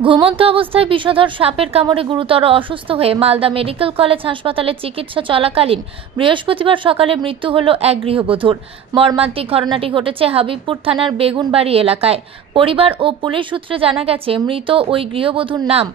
ঘুমন্ত অবস্থায় বিষধর সাপের কামড়ে গুরুতর অসুস্থ হয়ে মালদা মেডিকেল কলেজ হাসপাতালে চিকিৎসা চলাকালীন বৃহস্পতিবার সকালে মৃত্যু হল এক গৃহবধূর। মর্মান্তিক ঘটনাটি ঘটেছে হাবিবপুর থানার বেগুনবাড়ি এলাকায়। পরিবার ও পুলিশ সূত্রে জানা গেছে, মৃত ওই গৃহবধূর নাম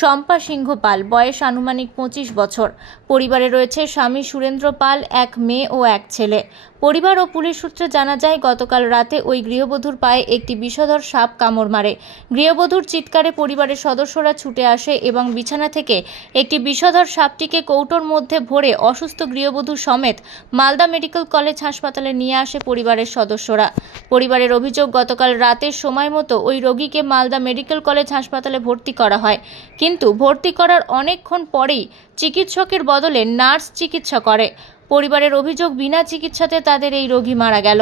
শম্পা সিংহ পাল, বয়স আনুমানিক 25 বছর। পরিবারে রয়েছে স্বামী সুরেন্দ্র পাল, এক মেয়ে ও এক ছেলে। পরিবার ও পুলিশ সূত্রে জানা যায়, গতকাল রাতে ওই গৃহবধূর পায়ে একটি বিষধর সাপ কামড় মারে। গৃহবধূর চিৎকারে পরিবারের সদস্যরা ছুটে আসে এবং বিছানা থেকে একটি বিষধর সাপটিকে কৌটোর মধ্যে ভরে অসুস্থ গৃহবধূ সমেত মালদা মেডিকেল কলেজ হাসপাতালে নিয়ে আসে পরিবারের সদস্যরা। পরিবারের অভিযোগ, গতকাল রাতের সময় মতো ওই রোগীকে মালদা মেডিকেল কলেজ হাসপাতালে ভর্তি করা হয়, কিন্তু ভর্তি করার অনেকক্ষণ পরেই চিকিৎসকের বদলে নার্স চিকিৎসা করে। পরিবারের অভিযোগ, বিনা চিকিৎসাতে তাদের এই রোগী মারা গেল।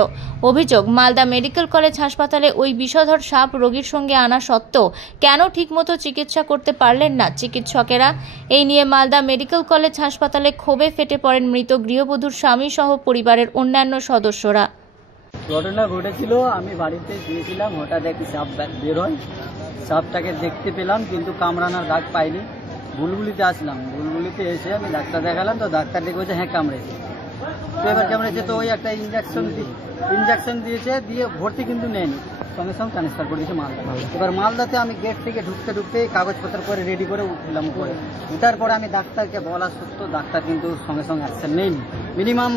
অভিযোগ, মালদা মেডিকেল কলেজ হাসপাতালে ওই বিষধর সাপ রোগীর সঙ্গে আনা সত্ত্বেও কেন ঠিকমতো চিকিৎসা করতে পারলেন না চিকিৎসকেরা। এই নিয়ে মালদা মেডিকেল কলেজ হাসপাতালে ক্ষোভে ফেটে পড়েন মৃত গৃহবধূর স্বামী সহ পরিবারের অন্যান্য সদস্যরা। ঘটনা ঘটেছিল, আমি বাড়িতে গিয়েছিলাম, হঠাৎ একটি সাপ বের হয়। সাপটাকে দেখতে পেলাম কিন্তু কামড়ানোর দাগ পাইনি। বুলবুলিতে আসলাম, বুলবুলিতে এসে আমি ডাক্তার দেখালাম, তো ডাক্তার দেখে বলছে হ্যাঁ কামড়েছে। তো এবার কামড়েছে, তো ওই একটা ইঞ্জেকশন দিয়েছে, দিয়ে ভর্তি কিন্তু নেয়নি, সঙ্গে সঙ্গে ট্রান্সফার করে দিয়েছে মালদা। এবার মালদাতে আমি গেট থেকে ঢুকতে কাগজপত্র করে রেডি করে উঠলাম উপরে। উঠার পরে আমি ডাক্তারকে বলা সত্ত্বেও ডাক্তার কিন্তু সঙ্গে সঙ্গে অ্যাকশন নেয়নি। মিনিমাম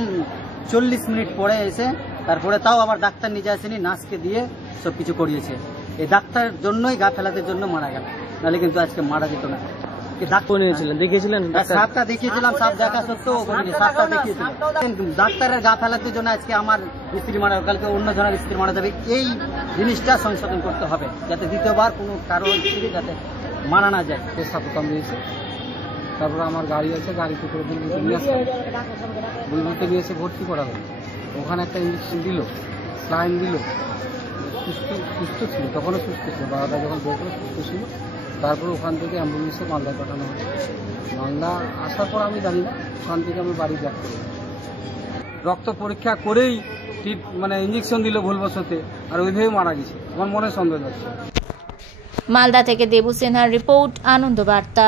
40 মিনিট পরে এসে তারপরে তাও আবার ডাক্তার নিজে আসেনি, নার্সকে দিয়ে সব কিছু করিয়েছে। এই ডাক্তারের জন্যই গা ফেলাদের জন্য মারা গেল, নাহলে কিন্তু আজকে মারা যেত না। সাপটা দেখিয়েছিলাম, সাপ দেখা সত্ত্বেও সাপটা দেখিয়েছিলাম। ডাক্তারের গা ফেলাতে জন্য আজকে আমার স্ত্রী মারা, কালকে অন্য জনের স্ত্রী মারা যাবে। এই জিনিসটা সংশোধন করতে হবে, যাতে দ্বিতীয়বার কোনো কারণ থেকে যাতে মারা না যায়। সাপ কামড়িয়েছে, তারপরে আমার গাড়ি আছে, গাড়িতে করে বুলবুলতে নিয়ে এসে ভর্তি করা হলো। ওখানে একটা ইঞ্জেকশন দিল, স্লাইন দিল। সুস্থ ছিল, তখনও সুস্থ ছিল, বাবাটা যখন দেখলো সুস্থ ছিল। তারপরে ওখান থেকে অ্যাম্বুলেন্সে মালদায় পাঠানো হয়। মালদা আসার পর আমি জানি না, ওখান থেকে আমি বাড়ি ব্যাক করি। রক্ত পরীক্ষা করেই ইঞ্জেকশন দিল ভুলবশতে, আর ওইভাবে মারা গেছে। আমার মনে সন্দেহ হচ্ছে। মালদা থেকে দেবু সিনহার রিপোর্ট, আনন্দ বার্তা।